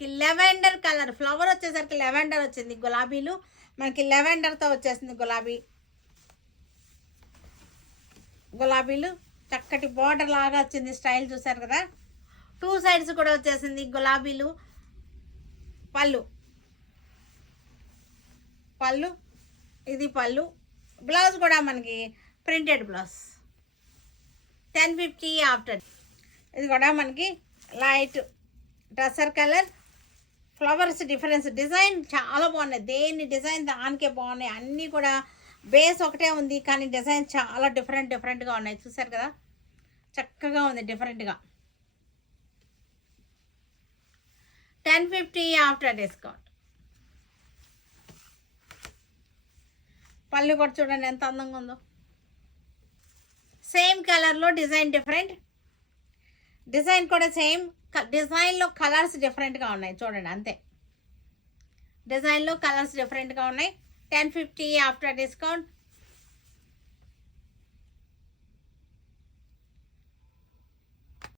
మనకి lavender colour, flower వచ్చేసరికి lavender వచ్చింది, గులాబీలు మనకి లెవెండర్తో వచ్చేసింది. గులాబీలు చక్కటి బార్డర్ లాగా వచ్చింది, స్టైల్ చూసారు కదా. 2 సైడ్స్ కూడా వచ్చేసింది గులాబీలు. పళ్ళు ఇది పళ్ళు. బ్లౌజ్ కూడా మనకి ప్రింటెడ్ బ్లౌజ్. 1050 ఆఫ్టర్. ఇది కూడా మనకి light dresser colour, flowers difference, design చాలా బాగున్నాయి. దేని డిజైన్ దానికే బాగున్నాయి. అన్నీ కూడా బేస్ ఒకటే ఉంది కానీ డిజైన్ చాలా డిఫరెంట్గా ఉన్నాయి. చూసారు కదా, చక్కగా ఉంది డిఫరెంట్గా. 1050 ఆఫ్టర్ డిస్కౌంట్. పళ్ళు కూడా చూడండి ఎంత అందంగా ఉందో. సేమ్ కలర్లో డిజైన్ డిఫరెంట్, డిజైన్ కూడా సేమ్, డిజైన్లో కలర్స్ డిఫరెంట్గా ఉన్నాయి చూడండి అంతే. డిజైన్లో కలర్స్ డిఫరెంట్గా ఉన్నాయి. 1050 ఆఫ్టర్ డిస్కౌంట్.